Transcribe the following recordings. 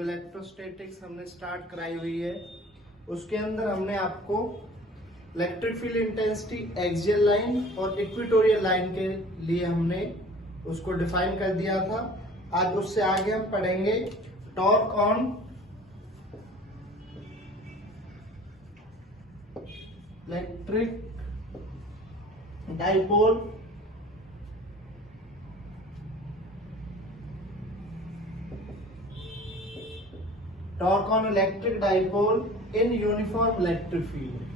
जो इलेक्ट्रोस्टैटिक्स हमने स्टार्ट कराई हुई है उसके अंदर हमने आपको electric field intensity axial line और इक्वेटोरियल लाइन के लिए हमने उसको डिफाइन कर दिया था। आज उससे आगे हम पढ़ेंगे torque on electric dipole torque on electric dipole in uniform electric field.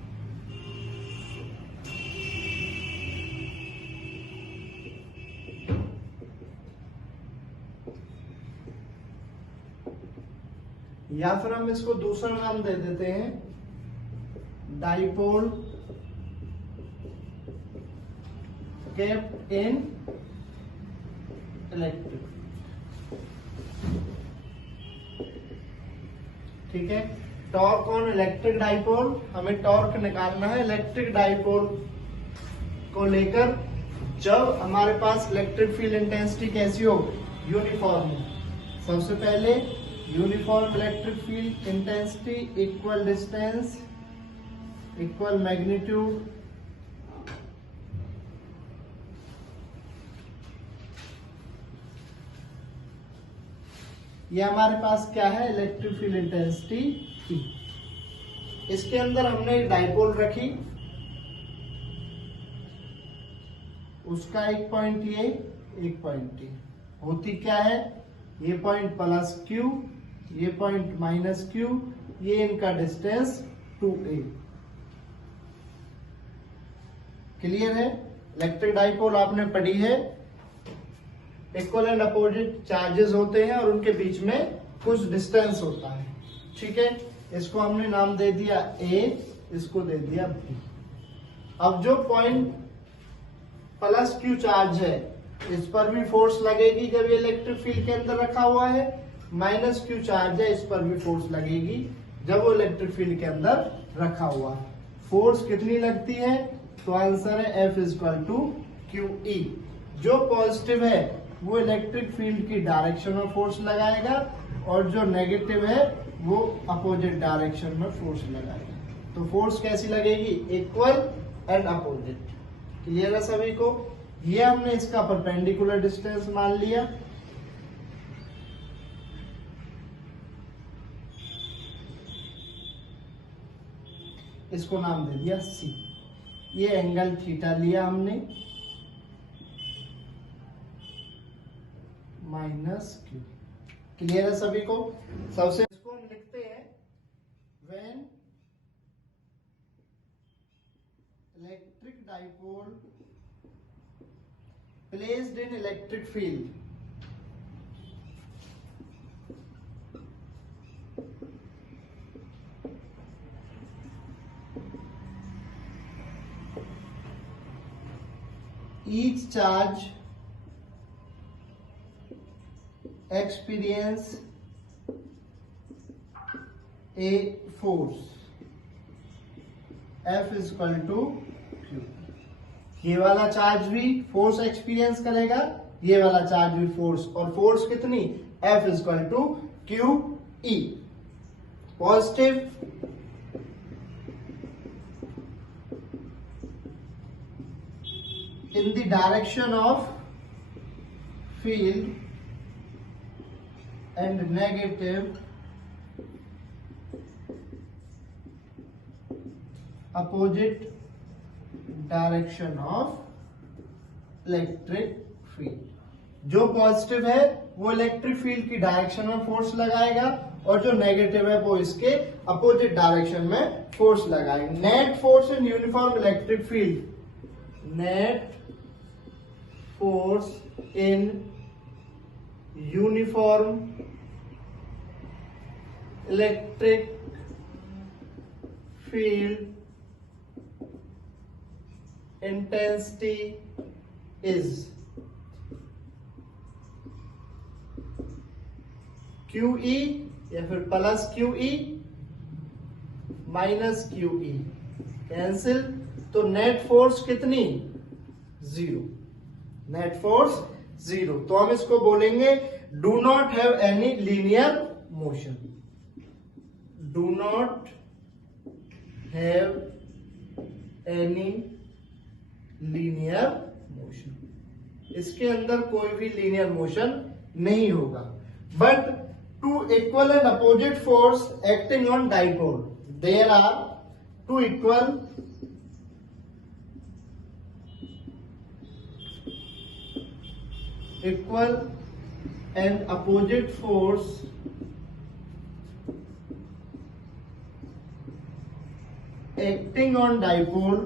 या फिर हम इसको दूसरा नाम दे देते हैं डाइपोल केप्ट इन इलेक्ट्रिक। ठीक है, टॉर्क ऑन इलेक्ट्रिक डाइपोल, हमें टॉर्क निकालना है इलेक्ट्रिक डाइपोल को लेकर जब हमारे पास इलेक्ट्रिक फील्ड इंटेंसिटी कैसी हो, यूनिफॉर्म हो। सबसे पहले uniform electric field intensity equal distance equal magnitude ये हमारे पास क्या है, इलेक्ट्रिक फील्ड इंटेंसिटी P। इसके अंदर हमने एक डाइपोल रखी, उसका एक पॉइंट ये, एक पॉइंट ये, होती क्या है, ये पॉइंट प्लस Q, ये पॉइंट माइनस Q, ये इनका डिस्टेंस 2a। क्लियर है। इलेक्ट्रिक डाइपोल आपने पढ़ी है, इक्वल एंड अपोजिट चार्जेस होते हैं और उनके बीच में कुछ डिस्टेंस होता है। ठीक है, इसको हमने नाम दे दिया A, इसको दे दिया B। अब जो पॉइंट प्लस Q चार्ज है इस पर भी फोर्स लगेगी जब ये इलेक्ट्रिक फील्ड के अंदर रखा हुआ है, माइनस Q चार्ज है इस पर भी फोर्स लगेगी जब वो इलेक्ट्रिक फील्ड के अंदर रखा हुआ है। फोर्स कितनी लगती है, तो आंसर है F इक्वल टू QE। जो पॉजिटिव है वो इलेक्ट्रिक फील्ड की डायरेक्शन में फोर्स लगाएगा और जो नेगेटिव है वो अपोजिट डायरेक्शन में फोर्स लगाएगा। तो फोर्स कैसी लगेगी, इक्वल एंड अपोजिट। क्लियर है सभी को। ये हमने इसका परपेंडिकुलर डिस्टेंस मान लिया। इसको नाम दे दिया C। ये एंगल थीटा लिया हमने माइनस Q। क्लियर है सभी को। सबसे इसको हम लिखते हैं when electric dipole placed in electric field each charge experience a force F is equal to Q। ये वाला चार्ज भी फोर्स एक्सपीरियंस करेगा, ये वाला चार्ज भी फोर्स, और फोर्स कितनी, F is equal to QE। Positive in the direction of field and negative opposite direction of electric field. जो पॉजिटिव है वो इलेक्ट्रिक फील्ड की डायरेक्शन में फोर्स लगाएगा और जो नेगेटिव है वो इसके अपोजिट डायरेक्शन में फोर्स लगाएगा। Net force in uniform electric field, net force in uniform electric field intensity is QE या फिर plus QE minus QE, cancel, तो नेट फोर्स कितनी, 0। Net force 0। तो हम इसको बोलेंगे do not have any linear motion. Do not have any linear motion. इसके अंदर कोई भी लीनियर मोशन नहीं होगा. But two equal and opposite force acting on dipole, there are two equal and opposite force acting on dipole.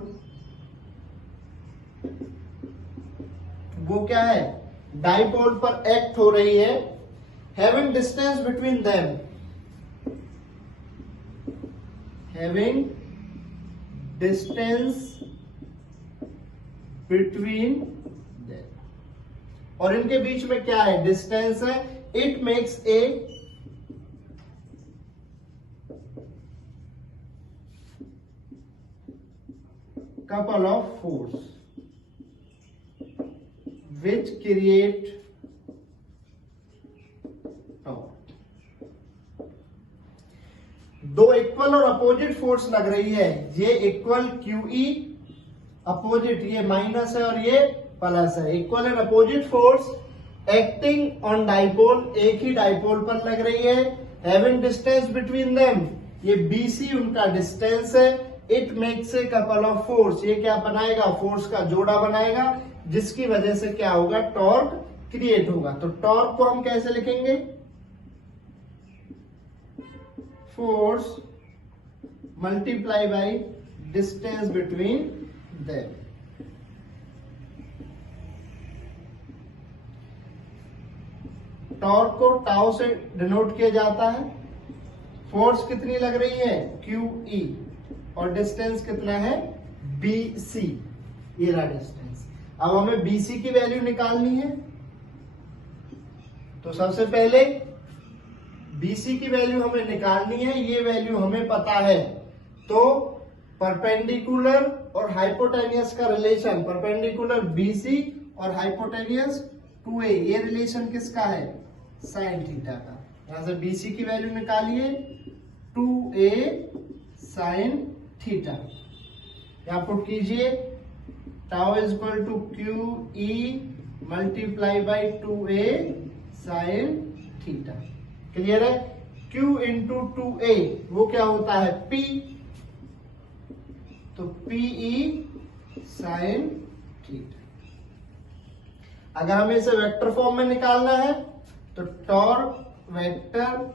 वो क्या है? Dipole पर एक्ट हो रही है. Having distance between them, having distance between them, और इनके बीच में क्या है? डिस्टेंस है. It makes a couple of force which create torque. दो इक्वल और अपोजिट फोर्स लग रही है. ये इक्वल QE, अपोजिट ये माइनस है और ये प्लस है. Equal and opposite force acting on dipole, एक ही डाइपोल पर लग रही है. हैविंग डिस्टेंस बिटवीन देम, ये BC उनका डिस्टेंस है. It makes a couple of force, ये क्या बनाएगा? फोर्स का जोड़ा बनाएगा, जिसकी वजह से क्या होगा? टॉर्क क्रिएट होगा. तो टॉर्क को हम कैसे लिखेंगे? Force multiply by distance between them. Torque को टाउ से डिनोट किया जाता है. फोर्स कितनी लग रही है? QE, और डिस्टेंस कितना है? BC. ये रहा डिस्टेंस. अब हमें BC की वैल्यू निकालनी है. तो सबसे पहले BC की वैल्यू हमें निकालनी है. ये वैल्यू हमें पता है. तो परपेंडिकुलर और हाइपोटेनियस का रिलेशन, परपेंडिकुलर BC और हाइपोटेनियस 2A, ये रिलेशन किसका है? साइन थीटा का. यहां से BC की वैल्यू निकालिए, 2A साइन थीटा. यहां पुट कीजिए, tau is equal to QE multiply by 2A sine theta. Clear है? Q इंटू 2A वो क्या होता है? P. तो PE साइन थीटा. अगर हमें इसे वेक्टर फॉर्म में निकालना है तो टॉर्क वेक्टर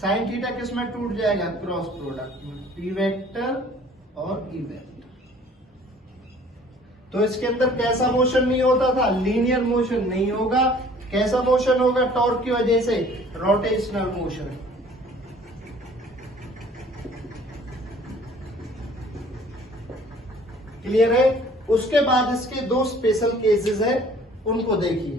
साइन थीटा किस में टूट जाएगा? क्रॉस प्रोडक्ट में, P वेक्टर और E वेक्टर. तो इसके अंदर कैसा मोशन नहीं होता था? लीनियर मोशन नहीं होगा. कैसा मोशन होगा? टॉर्क की वजह से रोटेशनल मोशन. क्लियर है? उसके बाद इसके दो स्पेशल केसेस है, उनको देखिए.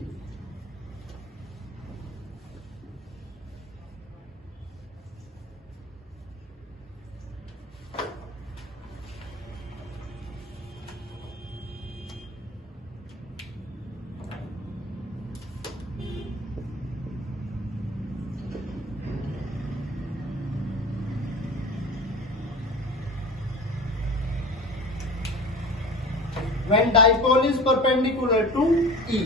When dipole is perpendicular to E,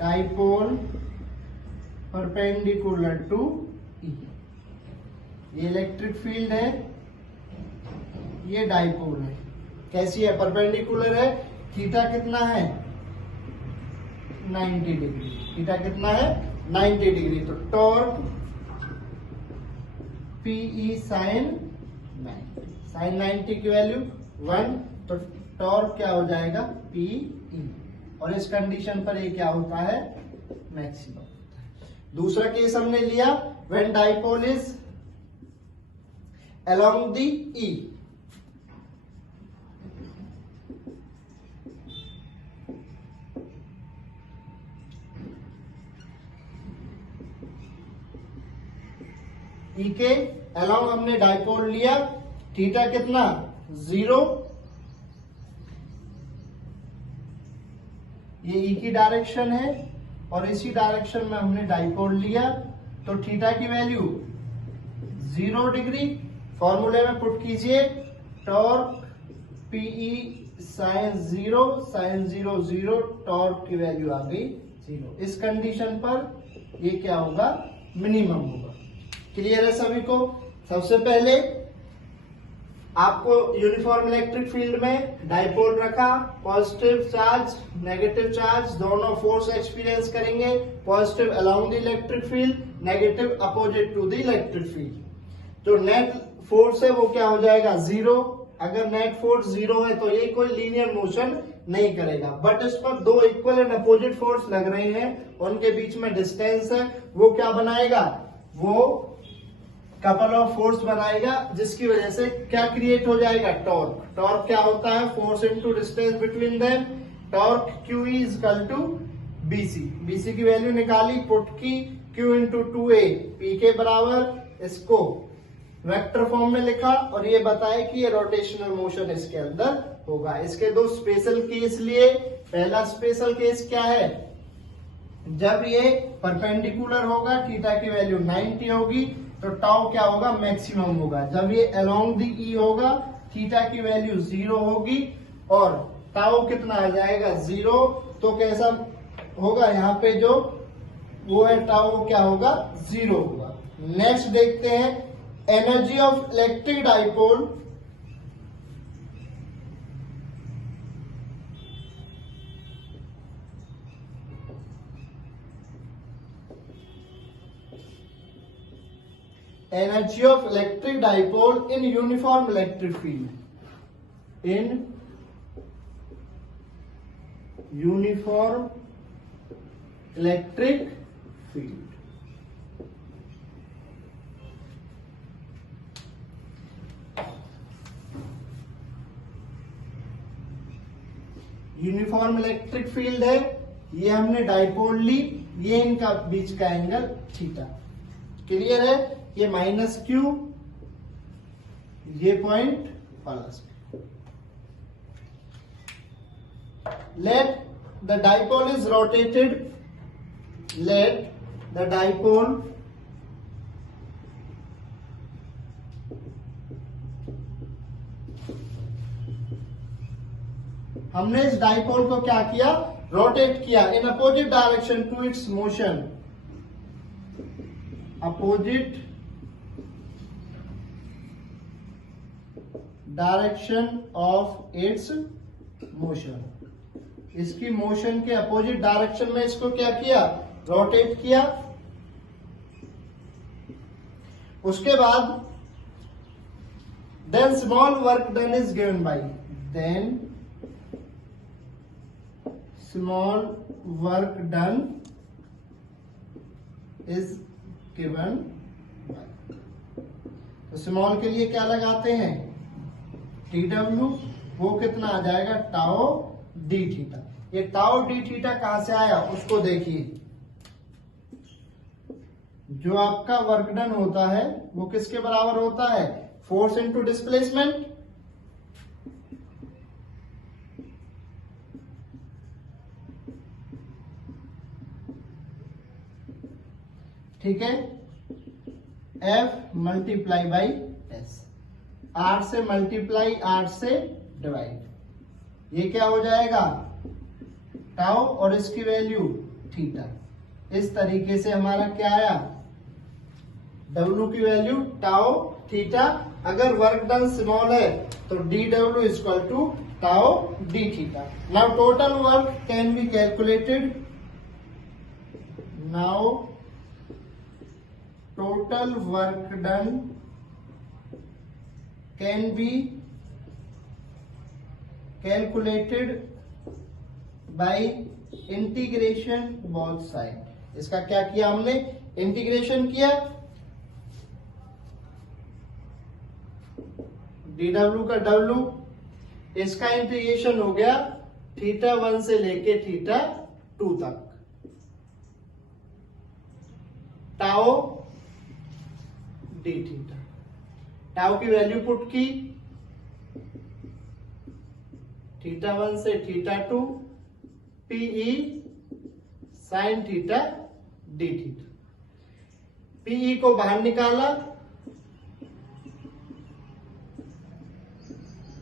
dipole perpendicular to E, ये इलेक्ट्रिक फील्ड है, ये डाइपोल है. कैसी है? परपेंडिकुलर है. थीटा कितना है? 90 डिग्री. थीटा कितना है? 90 डिग्री. तो टॉर्क PE साइन 90. साइन 90 की वैल्यू 1. तो टॉर्क क्या हो जाएगा? PE. और इस कंडीशन पर ये क्या होता है? मैक्सिमम होता है. दूसरा केस हमने लिया, when dipole is along the E. E के अलोंग हमने डाइपोल लिया. थीटा कितना? 0. ये E की डायरेक्शन है, और इसी डायरेक्शन में हमने डाइपोल लिया, तो थीटा की वैल्यू 0 डिग्री। फॉर्मूले में पुट कीजिए टॉर्क पीई साइन 0 0, टॉर्क की वैल्यू आ गई 0। इस कंडीशन पर ये क्या होगा, मिनिमम होगा। क्लियर है सभी को? सबसे पहले आपको यूनिफॉर्म इलेक्ट्रिक फील्ड में डाइपोल रखा, पॉजिटिव चार्ज नेगेटिव चार्ज दोनों फोर्स एक्सपीरियंस करेंगे, positive along the electric field, negative opposite to the electric field. जो नेट फोर्स है वो क्या हो जाएगा, 0। अगर नेट फोर्स 0 है तो ये कोई लीनियर मोशन नहीं करेगा, बट इस पर दो इक्वल एंड अपोजिट फोर्स लग रहे हैं, उनके बीच में डिस्टेंस है, वो क्या बनाएगा, वो कपल ऑफ फोर्स बनाएगा, जिसकी वजह से क्या क्रिएट हो जाएगा, टॉर्क। टॉर्क क्या होता है, force into distance between them. Torque Q is equal to BC। BC की वैल्यू निकाली, पुट की, Q इंटू 2A P के बराबर, इसको वेक्टर फॉर्म में लिखा और ये बताया कि ये रोटेशनल मोशन इसके अंदर होगा। इसके दो स्पेशल केस लिए। पहला स्पेशल केस क्या है, जब ये परपेंडिकुलर होगा, थीटा की वैल्यू 90 होगी, तो टाउ क्या होगा, मैक्सिमम होगा। जब ये अलोंग द ई होगा, थीटा की वैल्यू 0 होगी और टाउ कितना आ जाएगा, 0। तो कैसा होगा, यहाँ पे जो वो है टाउ क्या होगा, 0 होगा। नेक्स्ट देखते हैं energy of electric dipole. Energy of electric dipole in uniform electric field. In uniform electric field. Uniform electric field है, ये हमने डाइपोल ली, ये इनका बीच का एंगल थीटा। क्लियर है? ये -Q, ये point plus. Let the dipole is rotated, let the dipole हमने इस डाइपोल को क्या किया, रोटेट किया in opposite direction to its motion, opposite direction of its motion. इसकी मोशन के अपोजिट डायरेक्शन में इसको क्या किया, रोटेट किया। उसके बाद then small work done is given by, then small work done is given by. तो स्मॉल के लिए क्या लगाते हैं, TW, वो कितना आ जाएगा, टाओ डी थीटा। ये टाओ डी थीटा कहां से आया उसको देखिए। जो आपका वर्क डन होता है वो किसके बराबर होता है, फोर्स इनटू डिस्प्लेसमेंट। ठीक है, F multiply by S, R से मल्टीप्लाई, R से डिवाइड। ये क्या हो जाएगा, टाउ और इसकी वैल्यू थीटा। इस तरीके से हमारा क्या आया, W की वैल्यू टाउ थीटा। अगर वर्क डन स्मॉल है तो DW equal to tau d theta. Now total work can be calculated, now total work done can be calculated by integration both side। इसका क्या किया हमने, इंटीग्रेशन किया, dw का w, इसका इंटीग्रेशन हो गया θ1 से लेके θ2 तक, टाओ डी थीटा। टाउ की वैल्यू पुट की, θ1 से θ2, PE sine theta d theta. PE को बाहर निकाला,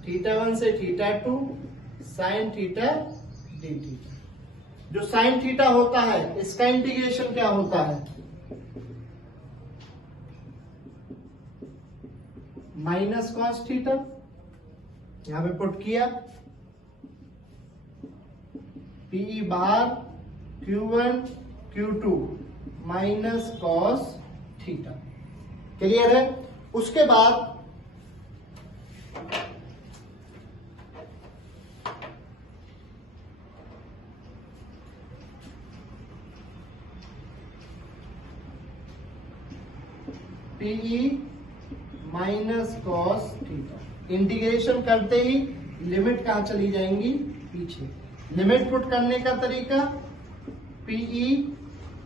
θ1 से θ2 साइन थीटा डी थीटा। जो साइन थीटा होता है इसका इंटीग्रेशन क्या होता है, माइनस कॉस थीटा। यहां पे पुट किया, पीई बाहर, Q1 Q2 minus cos theta. Clear है। उसके बाद PE minus cos theta. Integration करते ही लिमिट कहां चली जाएंगी, पीछे। लिमिट पुट करने का तरीका, PE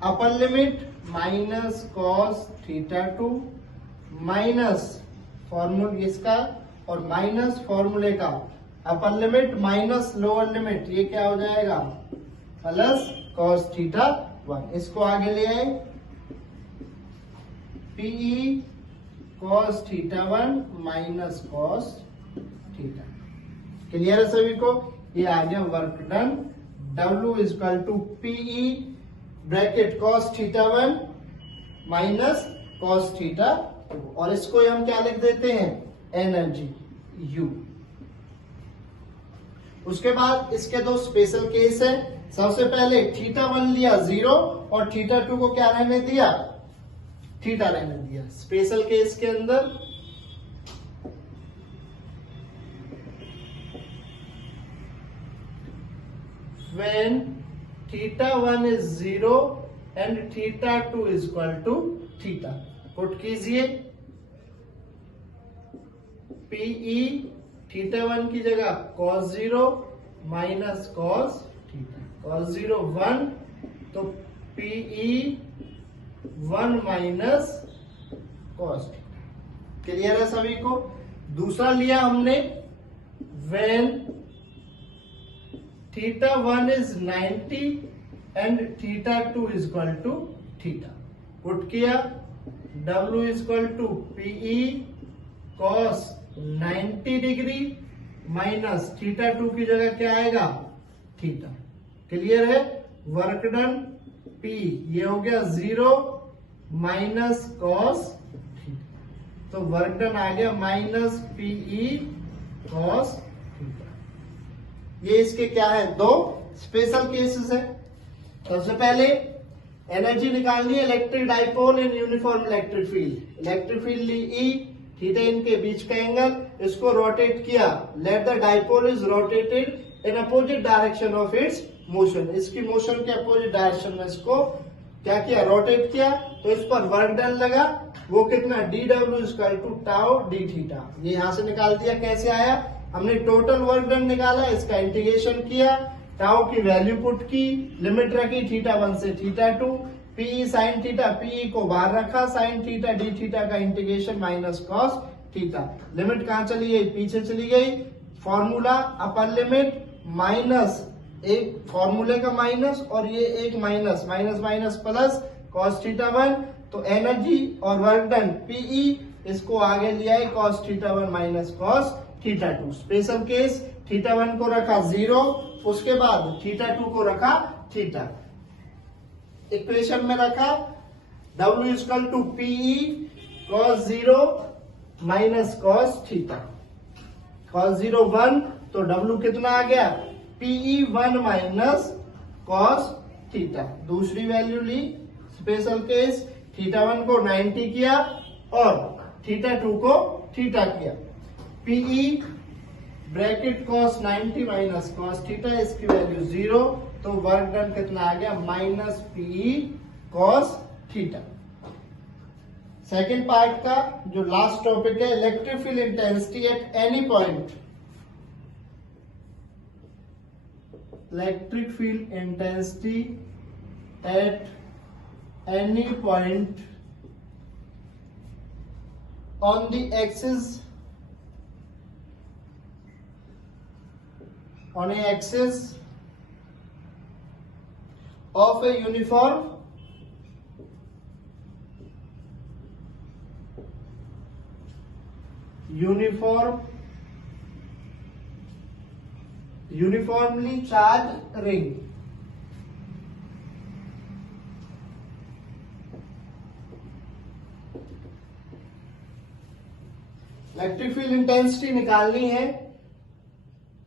upper limit minus cos θ2 minus formula इसका और माइनस फॉर्मूले का upper limit minus lower limit, ये क्या हो जाएगा, प्लस कॉस θ1। इसको आगे ले आए, PE cos θ1 minus cos theta. Clear है सभी को। ये आ गया work done. W is equal to PE bracket cos θ1 minus cos θ2, और इसको हम क्या लिख देते हैं, एनर्जी U। उसके बाद इसके दो स्पेशल केस है। सबसे पहले θ1 लिया 0 और θ2 को क्या रहने दिया, थीटा रहने दिया। स्पेशल केस के अंदर when θ1 is 0 and θ2 is equal to theta, put कीजिए, पीई θ1 की जगह cos 0 minus cos theta, cos 0 1, तो PE 1 minus cos theta. Clear है सभी को। दूसरा लिया हमने, when θ1 is 90 and θ2 is equal to theta, put किया, W is equal to PE cos 90 degree minus θ2 की जगह क्या आएगा, थीटा। क्लियर है। वर्क डन, P ये हो गया 0 माइनस कॉस थीटा, तो वर्क डन आ गया माइनस पीई कॉस थीटा। ये इसके क्या है, दो स्पेशल केसेस है। सबसे पहले एनर्जी निकालनी है electric dipole in uniform electric field. Electric field ली ई, थीटा इनके बीच का एंगल, इसको रोटेट किया, let the dipole is rotated in opposite direction of its motion. इसकी मोशन के अपोजिट डायरेक्शन में इसको क्या किया, रोटेट किया, तो इस पर वर्क डन लगा, वो कितना, dw equal to tau d theta. ये यहां से निकाल दिया। कैसे आया, हमने टोटल वर्क डन निकाला, इसका इंटीग्रेशन किया, टाउ की वैल्यू पुट की, लिमिट रखी θ1 से θ2, पीई साइन थीटा, पीई को बाहर रखा, साइन थीटा डी थीटा का integration minus cos theta. Limit कहां चली गई, पीछे चली गई। फॉर्मूला अपर लिमिट माइनस एक फॉर्मूले का माइनस और ये एक minus, minus minus plus cos θ1, तो एनर्जी और वर्क डन पीई, इसको आगे लिया है cos θ1 minus cos θ2। Special case, θ1 को रखा 0, उसके बाद θ2 को रखा थीटा। इक्वेशन में रखा, W equal to PE cos 0 minus cos theta. Cos 0 1, तो W कितना आ गया, पीई 1 माइनस कॉस थीटा। दूसरी वैल्यू ली, स्पेशल केस, θ1 को 90 किया और θ2 को थीटा किया। PE bracket cos 90 minus cos theta, इसकी वैल्यू 0, तो वर्क डन कितना आ गया, minus PE cos theta. Second part का जो लास्ट टॉपिक है, electric field intensity at any point. Electric field intensity at any point on the axis, on a axis of a uniform uniformly charge ring. Electric field intensity निकालनी है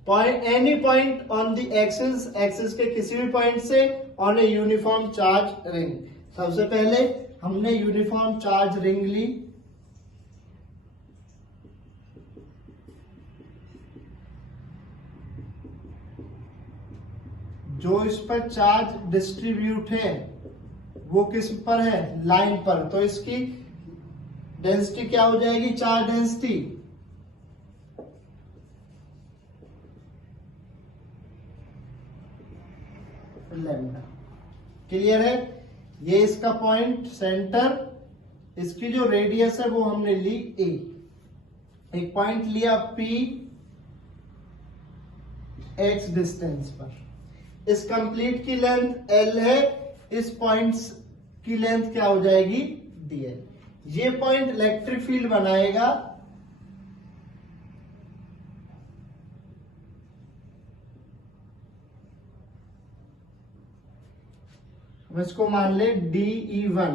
any point on the axis के किसी भी point से on a uniform charge ring. सबसे पहले हमने uniform charge ring ली, जो इस पर चार्ज डिस्ट्रीब्यूट है वो किस पर है, लाइन पर। तो इसकी डेंसिटी क्या हो जाएगी, चार्ज डेंसिटी लैम्डा। क्लियर है। ये इसका पॉइंट सेंटर, इसकी जो रेडियस है वो हमने ली ए, एक पॉइंट लिया पी एक्स डिस्टेंस पर। इस कंप्लीट की लेंथ एल है, इस पॉइंट की लेंथ क्या हो जाएगी, डीएल। ये पॉइंट इलेक्ट्रिक फील्ड बनाएगा हम इसको मान ले DE1,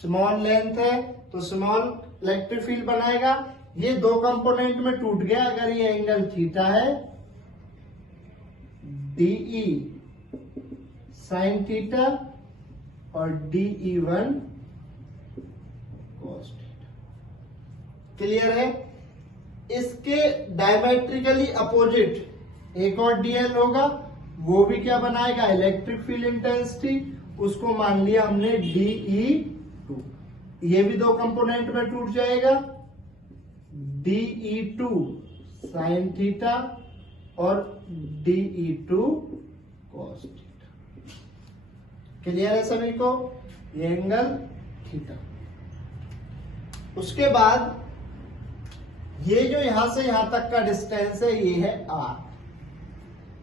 स्मॉल लेंथ है तो स्मॉल इलेक्ट्रिक फील्ड बनाएगा। ये दो कंपोनेंट में टूट गया। अगर ये एंगल थीटा है, DE साइन थीटा और DE1 cos थीटा। क्लियर है। इसके डायमेट्रिकली अपोजिट एक और DL होगा, वो भी क्या बनाएगा, इलेक्ट्रिक फील्ड इंटेंसिटी। उसको मान लिया हमने DE2। ये भी दो कंपोनेंट में टूट जाएगा, DE2 साइन थीटा और DE2 cos थीटा। क्लियर है सभी को, ये एंगल थीटा। उसके बाद ये जो यहां से यहां तक का डिस्टेंस है ये है R,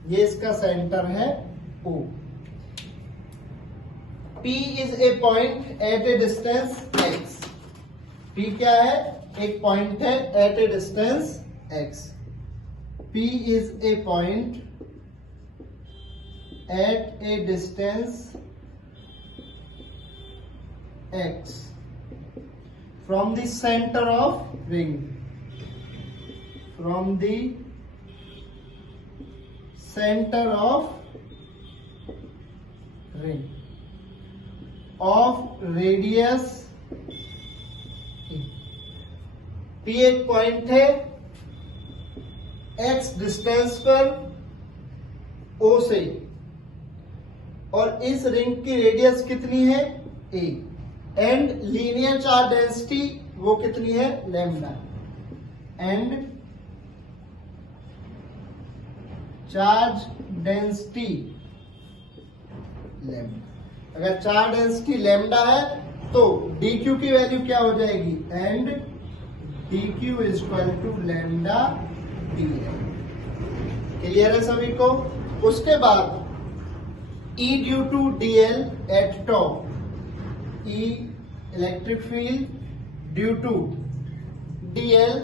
ये इसका सेंटर है O। P is a point at a distance x। P क्या है, एक पॉइंट है at a distance x। P is a point at a distance x from the center of ring, from the center of ring of radius P एक point है x distance पर O से, और इस रिंग की radius कितनी है a, and linear charge density वो कितनी है, lambda. And charge density lambda. अगर चार्ज डेंसिटी लैम्डा है तो dq की वैल्यू क्या हो जाएगी, and dq is equal to lambda dl। Clear है सभी को। उसके बाद E due to dl at top, E electric field due to dl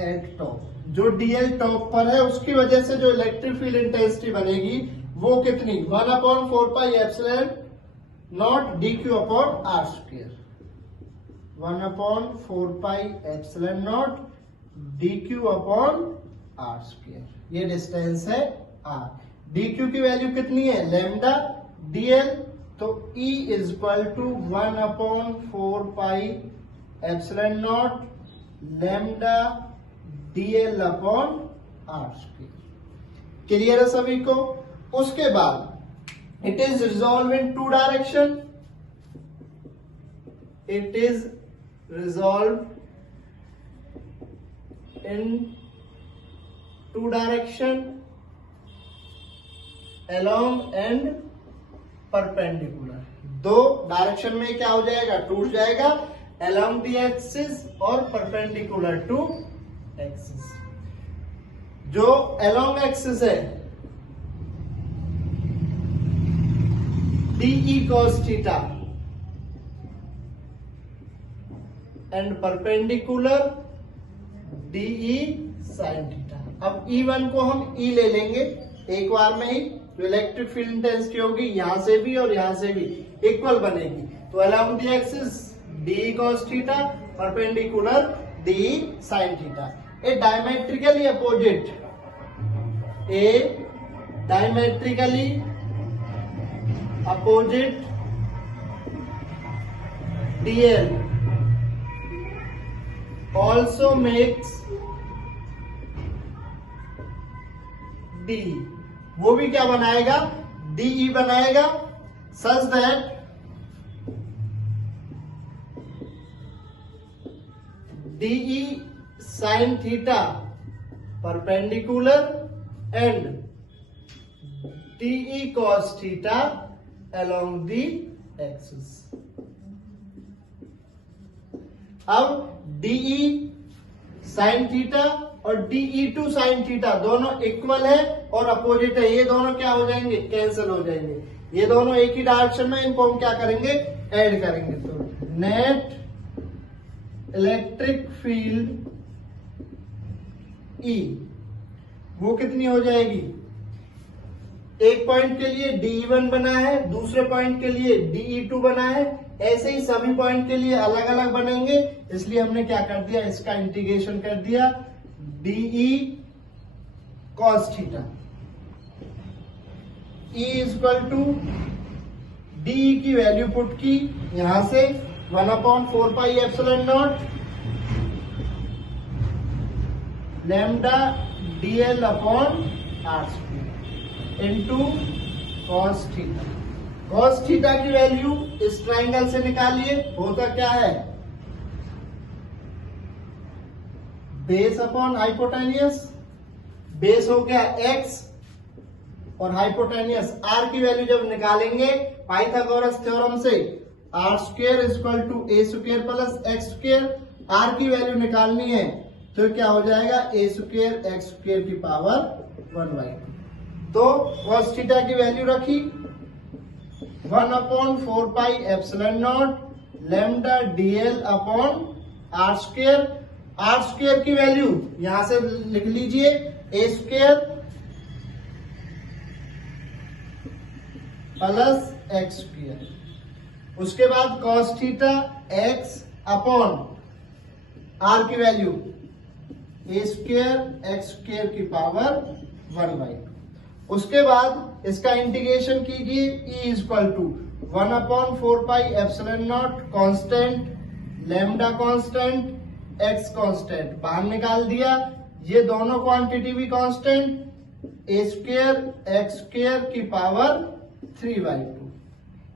at top. जो dl टॉप पर है उसकी वजह से जो इलेक्ट्रिक फील्ड इंटेंसिटी बनेगी वो कितनी, 1/4 epsilon naught dq upon r square. 1/4 epsilon naught dq upon r square. ये डिस्टेंस है r। dq की वैल्यू कितनी है, लैम्डा dl। तो E is equal to 1/4 epsilon naught lambda dl upon r square. Clear है सभी को। उसके बाद it is resolve in two direction, it is resolve in two direction along and perpendicular. दो डायरेक्शन में क्या हो जाएगा, टूट जाएगा, along the axis और परपेंडिकुलर टू एक्सिस। जो अलोंग एक्सिस है DE cos theta and perpendicular DE sin theta. अब E1 को हम E ले लेंगे एक बार में ही, तो इलेक्ट्रिक फील्ड इंटेंसिटी होगी यहां से भी और यहां से भी इक्वल बनेगी। तो along the axis DE cos theta perpendicular DE sin theta. A diametrically opposite DL also makes DE, वो भी क्या बनाएगा, DE बनाएगा, such that DE sin theta perpendicular and DE cos theta along the axis। अब DE sin theta और DE2 sin theta दोनों equal है और अपोजिट है, ये दोनों क्या हो जाएंगे, कैंसिल हो जाएंगे। ये दोनों एक ही डायरेक्शन में, इनको हम क्या करेंगे, ऐड करेंगे। तो नेट इलेक्ट्रिक फील्ड E वो कितनी हो जाएगी, एक पॉइंट के लिए DE1 बना है, दूसरे पॉइंट के लिए DE2 बना है, ऐसे ही सभी पॉइंट के लिए अलग अलग बनेंगे। इसलिए हमने क्या कर दिया, इसका इंटीग्रेशन कर दिया DE cos थीटा E इक्वल टू DE की वैल्यू पुट की यहां से 1/4 pi epsilon naught lambda DL upon R square into cos theta. cos theta की वैल्यू इस ट्राइंगल से निकालिए, होता क्या है, बेस अपॉन हाइपोटेनियस, बेस हो गया x और हाइपोटेनियस r की वैल्यू जब निकालेंगे पाइथागोरस थ्योरम से r square equal to a square plus x square, r की वैल्यू निकालनी है तो क्या हो जाएगा, a स्क्वायर x स्क्वायर की पावर 1/2। तो cos थीटा की वैल्यू रखी 1/4 pi epsilon naught lambda DL upon R square. R square की वैल्यू यहां से लिख लीजिए a square plus x square, उसके बाद cos theta x upon R की value a square x square की पावर 1/2। उसके बाद इसका इंटीग्रेशन कीजिए E equal to 1/4 pi epsilon naught constant lambda constant x constant बाहर निकाल दिया, ये दोनों क्वांटिटी भी constant, a square x square की पावर 3/2।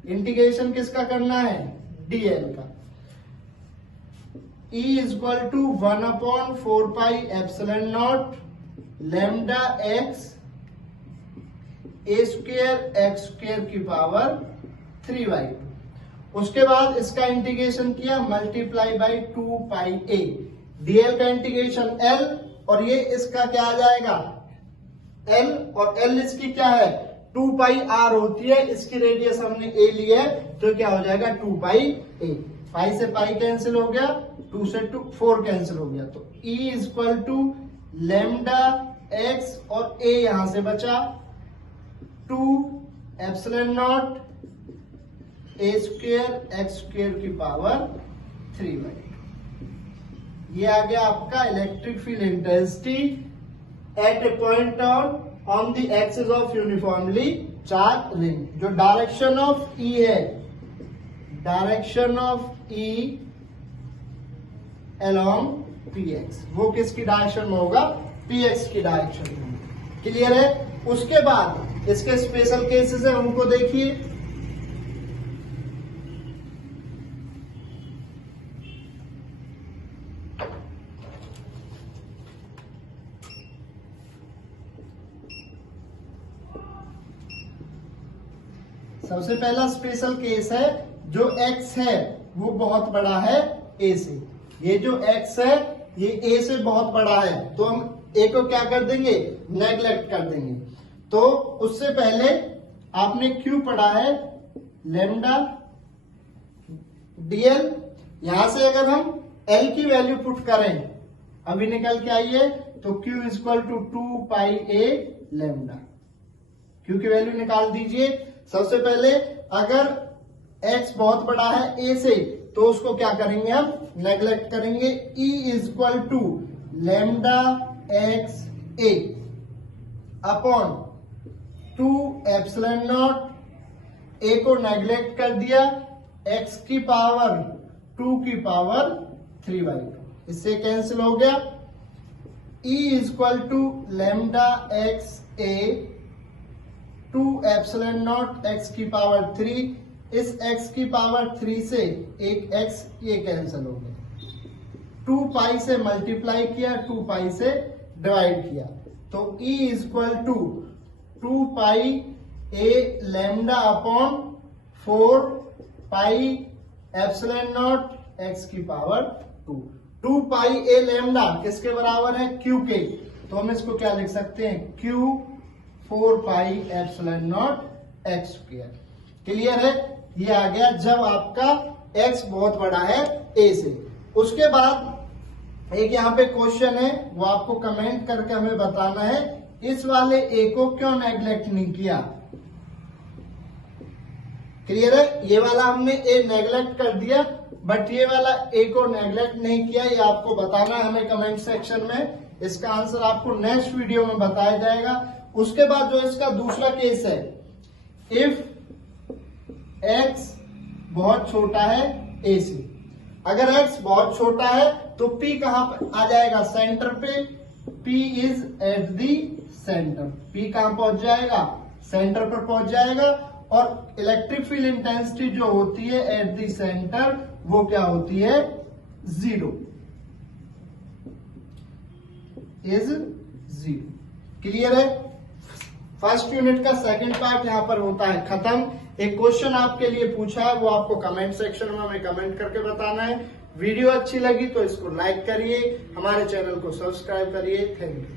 इंटीग्रेशन किसका करना है, DL का। E equal to 1/4 pi epsilon naught lambda x a square x square की पावर 3/2। उसके बाद इसका इंटीग्रेशन किया multiply by 2 pi a, dl का इंटीग्रेशन l और ये इसका क्या आ जाएगा l, और l इसकी क्या है 2 पाई r होती है, इसकी रेडियस हमने a ली है तो क्या हो जाएगा 2 पाई a। पाई से पाई कैंसिल हो गया, 2 से 2 4 कैंसिल हो गया, तो E equal to lambda x और a यहां से बचा 2 epsilon naught a square x square की पावर 3/2। ये आ गया आपका electric field intensity at a point on the axis of uniformly charge ring. जो डायरेक्शन ऑफ E है, direction of E along px, वो किसकी डायरेक्शन में होगा, px की डायरेक्शन में। क्लियर है। उसके बाद इसके स्पेशल केसेस है, उनको देखिए। सबसे पहला स्पेशल केस है, जो x है वो बहुत बड़ा है a से। ये जो x है ये a से बहुत बड़ा है, तो हम ए को क्या कर देंगे, नेग्लेक्ट कर देंगे। तो उससे पहले आपने क्यू पढ़ा है लेमडा डीएल। यहां से अगर हम एल की वैल्यू पुट करें, अभी निकल के आई है, तो Q is equal to 2 pi a lambda. Q की वैल्यू निकाल दीजिए। सबसे पहले अगर एक्स बहुत बड़ा है ए से, तो उसको क्या करेंगे, हम नेग्लेक्ट करेंगे। E is equal to lambda x A upon 2 epsilon nought. A को नेग्लेक्ट कर दिया, एक्स की पावर 2 की पावर 3/2, इससे कैंसिल हो गया। E is equal to lambda x a 2 epsilon naught x की पावर 3। इस x की पावर 3 से एक x ये कैंसिल हो गया। 2 पाई से मल्टीप्लाई किया, 2 पाई से डिवाइड किया, तो E is equal to 2 pi a lambda upon 4 pi epsilon naught x की पावर 2। 2 पाई ए लेमडा किसके बराबर है, क्यू के। तो हम इसको क्या लिख सकते हैं, Q 4 pi epsilon naught x square. Clear है, ये आ गया जब आपका x बहुत बड़ा है a से। उसके बाद एक यहाँ पे क्वेश्चन है, वो आपको कमेंट करके हमें बताना है, इस वाले a को क्यों नेग्लेक्ट नहीं किया। क्लियर है, ये वाला हमने a नेग्लेक्ट कर दिया, बट ये वाला a को नेग्लेक्ट नहीं किया, ये आपको बताना है हमें कमेंट सेक्शन में। इसका आंसर आपको नेक्स्ट वीडियो में बताया जाएगा। उसके बाद जो इसका दूसरा केस है, इफ x बहुत छोटा है a से। अगर x बहुत छोटा है तो p कहां पर आ जाएगा, सेंटर पे। p is at the centre, p कहां पहुंच जाएगा, सेंटर पर पहुंच जाएगा। और इलेक्ट्रिक फील्ड इंटेंसिटी जो होती है एट दी सेंटर, वो क्या होती है, 0 इज 0। क्लियर है, फर्स्ट यूनिट का सेकंड पार्ट यहां पर होता है खत्म। एक क्वेश्चन आपके लिए पूछा है, वो आपको कमेंट सेक्शन में हमें कमेंट करके बताना है। वीडियो अच्छी लगी तो इसको लाइक करिए, हमारे चैनल को सब्सक्राइब करिए। Thank you.